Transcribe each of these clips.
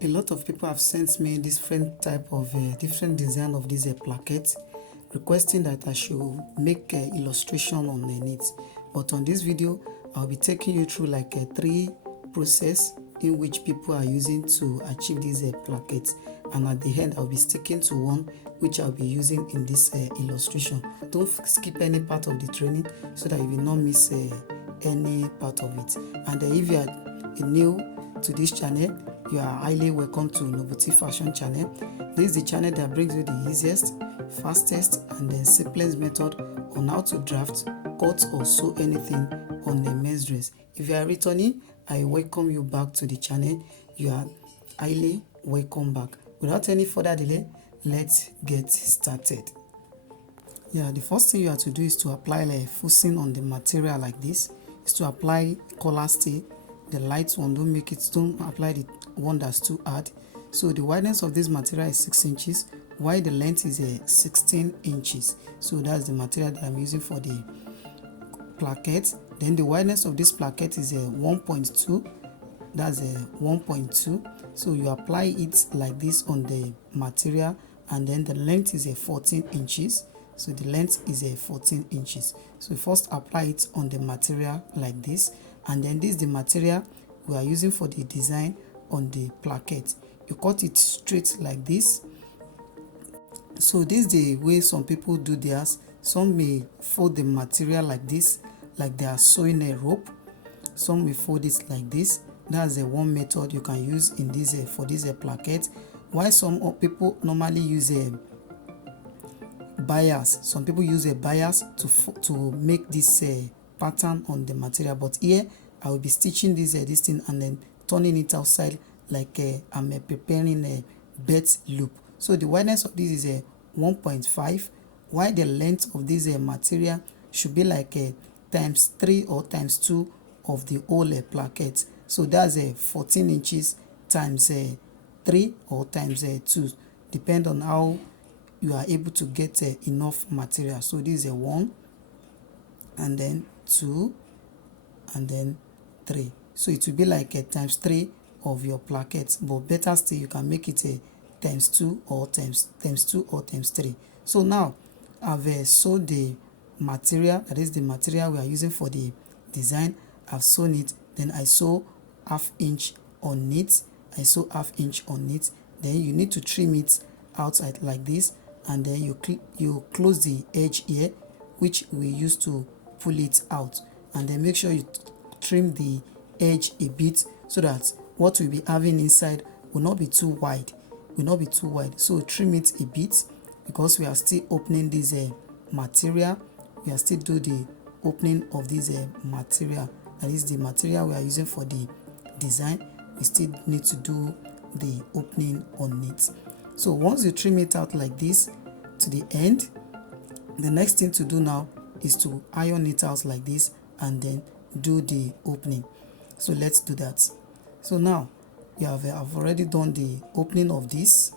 A lot of people have sent me different type of different design of this placket, requesting that I should make illustration on it. But on this video, I'll be taking you through like three process in which people are using to achieve these plackets, and at the end I'll be sticking to one which I'll be using in this illustration. Don't skip any part of the training so that you will not miss any part of it. And if you are new to this channel, you are highly welcome to Novelty Fashion channel. This is the channel that brings you the easiest, fastest and then simplest method on how to draft, cut or sew anything on a men's dress. If you are returning, I welcome you back to the channel. You are highly welcome back. Without any further delay, let's get started. Yeah, the first thing you have to do is to apply a fussing on the material like this. Is to apply color stay, the light one. Don't apply the one that's too hard. So the wideness of this material is 6 inches, while the length is 16 inches. So that's the material that I'm using for the placket. Then the wideness of this placket is 1.2. That's 1.2. So you apply it like this on the material, and then the length is 14 inches. So the length is 14 inches. So first apply it on the material like this, and then this is the material we are using for the design on the placket. You cut it straight like this. So this is the way some people do theirs. Some may fold the material like this, like they are sewing a rope. Some may fold it like this. That's one method you can use in this for this placket. While some people normally use a bias. Some people use a bias to make this pattern on the material. But here I will be stitching this thing and then turning it outside like I'm preparing a belt loop. So the wideness of this is 1.5, while the length of this material should be like times 3 or times 2 of the whole placket. So that's 14 inches times 3 or times 2, depend on how you are able to get enough material. So this is 1, and then 2, and then 3. So it will be like times 3 of your placket, but better still you can make it times 2 or times 2 or times 3. So now I've sewed the material, that is the material we are using for the design. I've sewn it, then I sew ½ inch on it. I sew ½ inch on it. Then you need to trim it outside like this, and then you close the edge here, which we use to pull it out, and then make sure you trim the edge a bit so that what we'll be having inside will not be too wide. So trim it a bit, because we are still opening this material. We are still do the opening of this material. That is the material we are using for the design. We still need to do the opening on it. So once you trim it out like this to the end, the next thing to do now is to iron it out like this and then do the opening. So let's do that. So now I've already done the opening of this.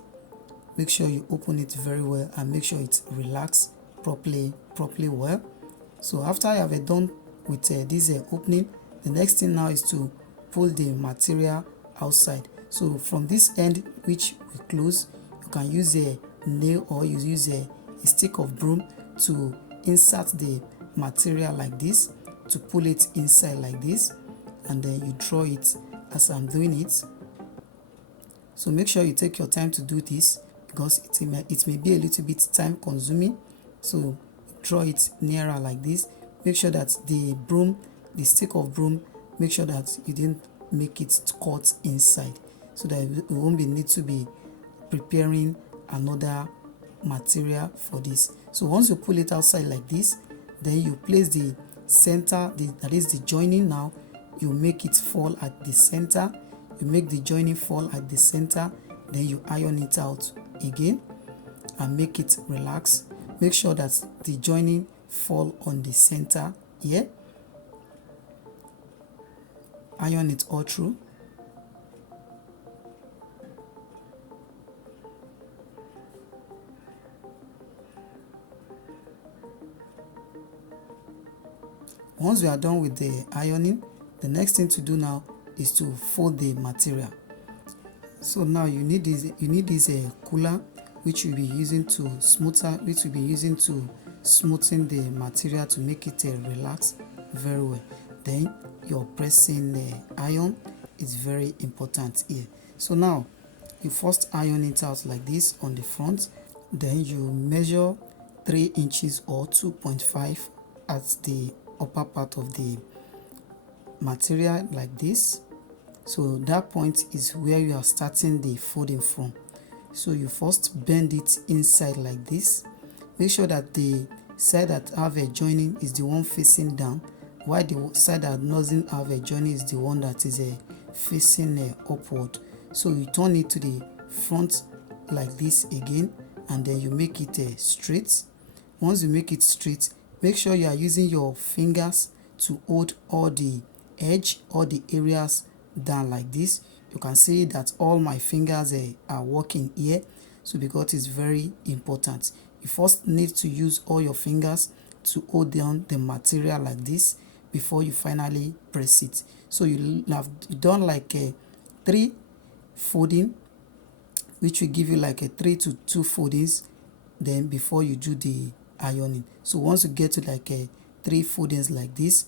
Make sure you open it very well and make sure it's relaxed properly well. So after I have done with this opening, the next thing now is to pull the material outside. So from this end, which we close, you can use a nail or you use a stick of broom to insert the material like this, to pull it inside like this, and then you draw it as I'm doing it. So make sure you take your time to do this, because it may be a little bit time consuming. So draw it nearer like this. Make sure that the stick of broom, make sure that you didn't make it cut inside, so that you won't need to be preparing another material for this. So once you pull it outside like this, then you place the center, that is the joining. Now you make it fall at the center. You make the joining fall at the center, then you iron it out again and make it relax. Make sure that the joining fall on the center here. Iron it all through. Once we are done with the ironing, the next thing to do now is to fold the material. So now you need this cooler, which you'll be using to smoothen the material to make it relax very well. Then your pressing iron is very important here. So now you first iron it out like this on the front, then you measure 3 inches or 2.5 at the upper part of the material like this. So that point is where you are starting the folding from. So you first bend it inside like this. Make sure that the side that have a joining is the one facing down, while the side that doesn't have a joining is the one that is facing upward. So you turn it to the front like this again, and then you make it straight. Once you make it straight, make sure you are using your fingers to hold all the edge, all the areas down like this. You can see that all my fingers are working here, so because it's very important. You first need to use all your fingers to hold down the material like this before you finally press it. So you have done like 3 folding, which will give you like 3 to 2 foldings then before you do the ironing. So once you get to like 3 foldings like this,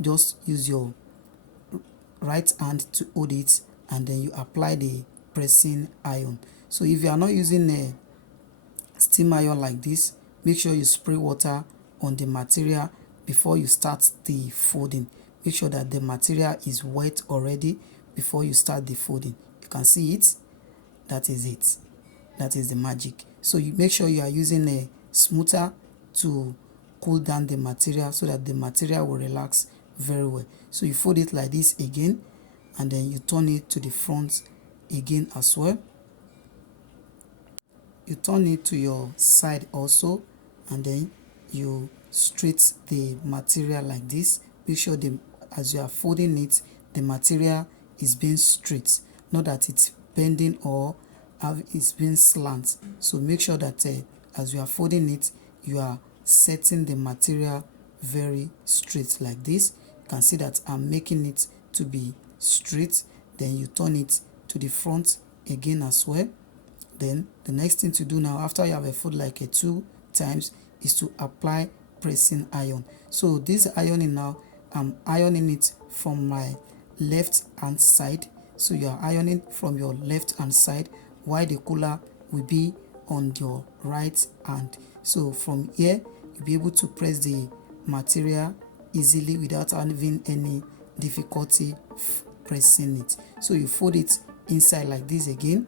just use your right hand to hold it, and then you apply the pressing iron. So if you are not using a steam iron like this, make sure you spray water on the material before you start the folding. Make sure that the material is wet already before you start the folding. You can see it. That is it. That is the magic. So you make sure you are using a smoother to cool down the material so that the material will relax very well. So you fold it like this again, and then you turn it to the front again as well. You turn it to your side also, and then you straight the material like this. Make sure as you are folding it, the material is being straight, not that it's bending or it's being slant. So make sure that as you are folding it, you are setting the material very straight like this. You can see that I'm making it to be straight. Then you turn it to the front again as well. Then the next thing to do now, after you have a fold like 2 times, is to apply pressing iron. So this ironing now, I'm ironing it from my left hand side. So you are ironing from your left hand side, while the cooler will be on your right hand. So from here, you'll be able to press the material easily without having any difficulty pressing it. So you fold it inside like this again,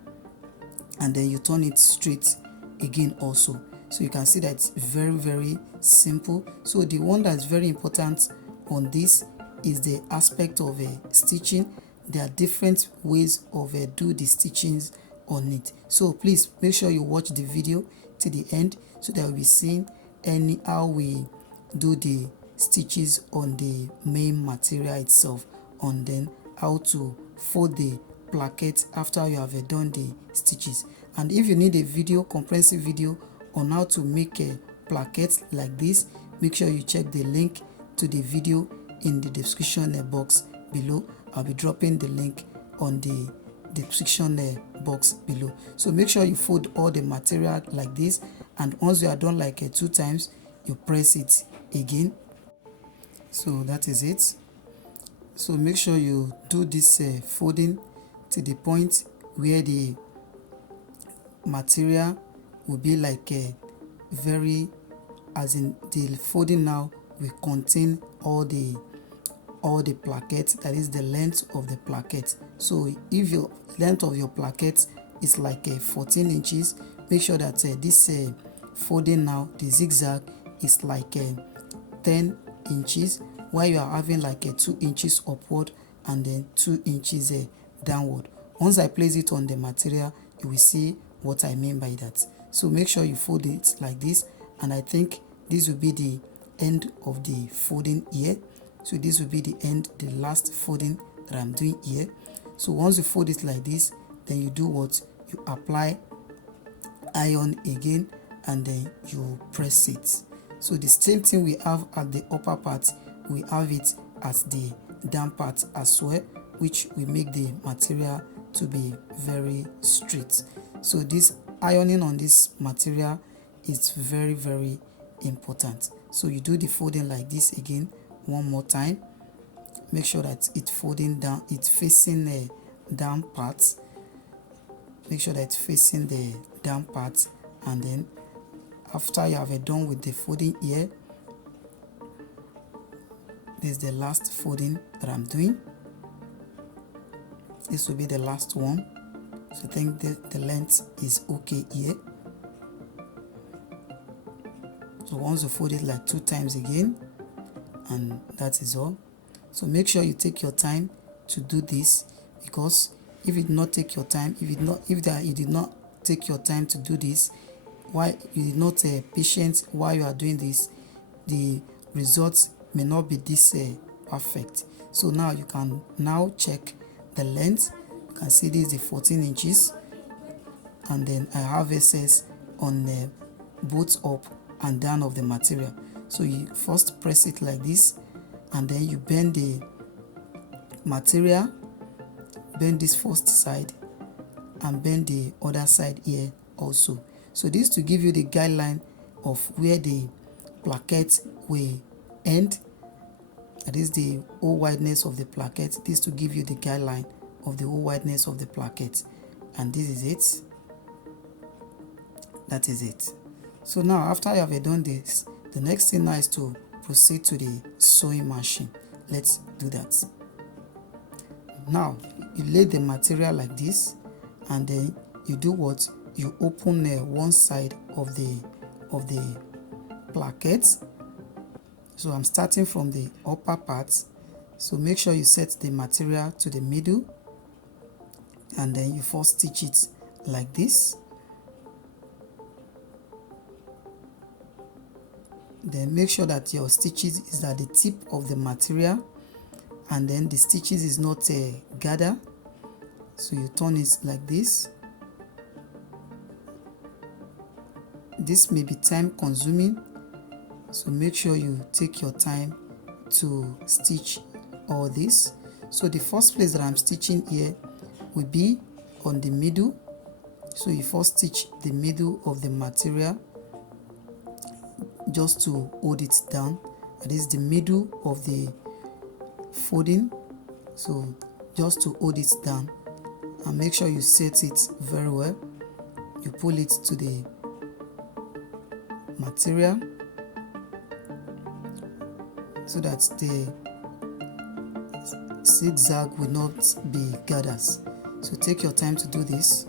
and then you turn it straight again also. So you can see that it's very, very simple. So the one that's very important on this is the aspect of stitching. There are different ways of do the stitchings on it. So please make sure you watch the video to the end, so that we'll be seeing how we do the stitches on the main material itself, and then how to fold the placket after you have done the stitches. And if you need a video, comprehensive video on how to make a placket like this, make sure you check the link to the video in the description box below. I'll be dropping the link on the description box below. So make sure you fold all the material like this, and once you are done like 2 times, you press it again. So that is it. So make sure you do this folding to the point where the material will be like very, as in the folding now will contain all the placket, that is the length of the placket. So if your length of your placket is like 14 inches, make sure that this folding now, the zigzag, is like 10 inches, while you are having like 2 inches upward and then 2 inches downward. Once I place it on the material, you will see what I mean by that. So make sure you fold it like this, and I think this will be the end of the folding here. So this will be the last folding that I'm doing here. So once you fold it like this, then you do what? You apply iron again, and then you press it. So the same thing we have at the upper part, we have it at the down part as well, which will make the material to be very straight. So this ironing on this material is very important. So you do the folding like this again one more time. Make sure that it's folding down, it's facing the down part. Make sure that it's facing the down part, and then after you have done with the folding here, this is the last folding that I'm doing. This will be the last one. So I think the length is okay here. So once you fold it like 2 times again, and that is all. So make sure you take your time to do this, because if you did not take your time, you did not take your time to do this, why you did not patient while you are doing this, the results may not be this perfect. So now you can now check the length. You can see this is the 14 inches, and then I have excess on the both up and down of the material. So you first press it like this, and then you bend the material, bend this first side and bend the other side here also. So this to give you the guideline of where the placket will end. That is the whole wideness of the placket. This to give you the guideline of the whole wideness of the placket, and this is it. That is it. So now after you have done this, the next thing now is to proceed to the sewing machine. Let's do that. Now you lay the material like this, and then you do what? You open one side of the placket. So I'm starting from the upper part. So make sure you set the material to the middle, and then you first stitch it like this. Then make sure that your stitches is at the tip of the material, and then the stitches is not gather. So you turn it like this. This may be time consuming, so make sure you take your time to stitch all this. So the first place that I'm stitching here will be on the middle. So you first stitch the middle of the material just to hold it down. That is the middle of the folding. So just to hold it down, and make sure you set it very well. You pull it to the material so that the zigzag will not be gathers. So take your time to do this.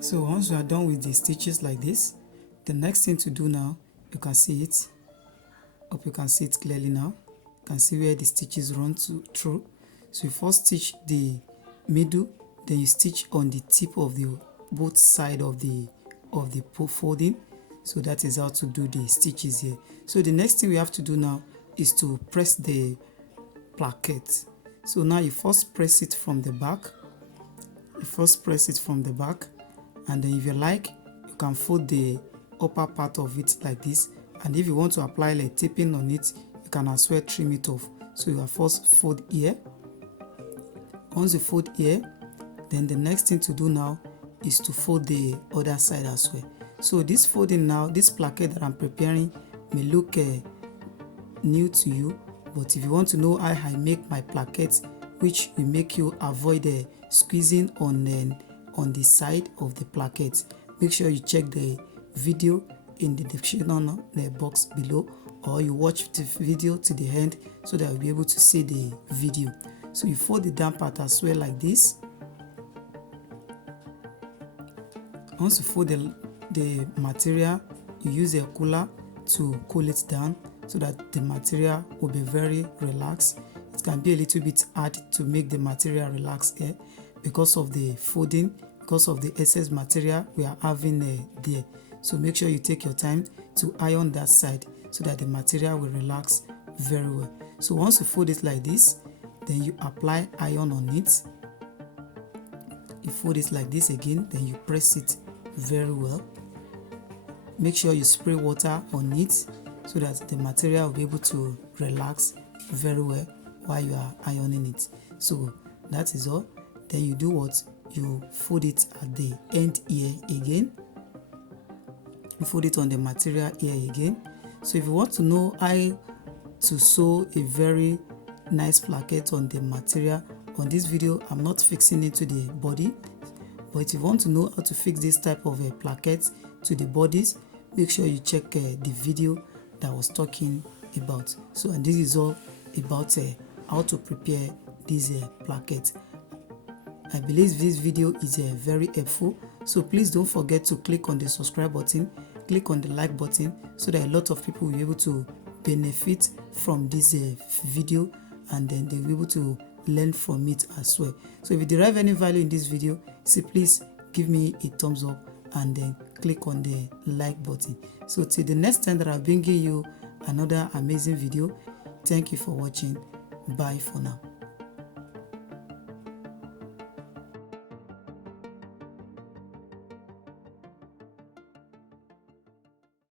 So once you are done with the stitches like this, the next thing to do now, you can see it. Hope you can see it clearly now. You can see where the stitches run through. So you first stitch the middle, then you stitch on the tip of the both side of the folding. So that is how to do the stitches here. So the next thing we have to do now is to press the placket. So now you first press it from the back you first press it from the back, and then if you like, you can fold the upper part of it like this, and if you want to apply like taping on it, you can as well trim it off. So you will first fold here. Once you fold here, then the next thing to do now is to fold the other side as well. So this folding now, this placket that I'm preparing may look new to you, but if you want to know how I make my plaquettes, which will make you avoid squeezing on the side of the plaquette, make sure you check the video in the description box below, or you watch the video to the end so that you'll be able to see the video. So you fold the down part as well like this. Once you fold the material, you use a cooler to cool it down so that the material will be very relaxed. It can be a little bit hard to make the material relax here because of the folding, because of the excess material we are having there. So make sure you take your time to iron that side so that the material will relax very well. So once you fold it like this, then you apply iron on it. You fold it like this again, then you press it very well. Make sure you spray water on it so that the material will be able to relax very well while you are ironing it. So that is all. Then you do what? You fold it at the end here again. You fold it on the material here again. So if you want to know how to sew a very nice placket on the material, on this video I'm not fixing it to the body, but if you want to know how to fix this type of placket to the bodies, make sure you check the video that I was talking about. So, and this is all about how to prepare this placket. I believe this video is very helpful, so please don't forget to click on the subscribe button, click on the like button, so that a lot of people will be able to benefit from this video, and then they'll be able to learn from it as well. So if you derive any value in this video, please give me a thumbs up and then click on the like button. So till the next time that I'll bring you another amazing video, thank you for watching. Bye for now.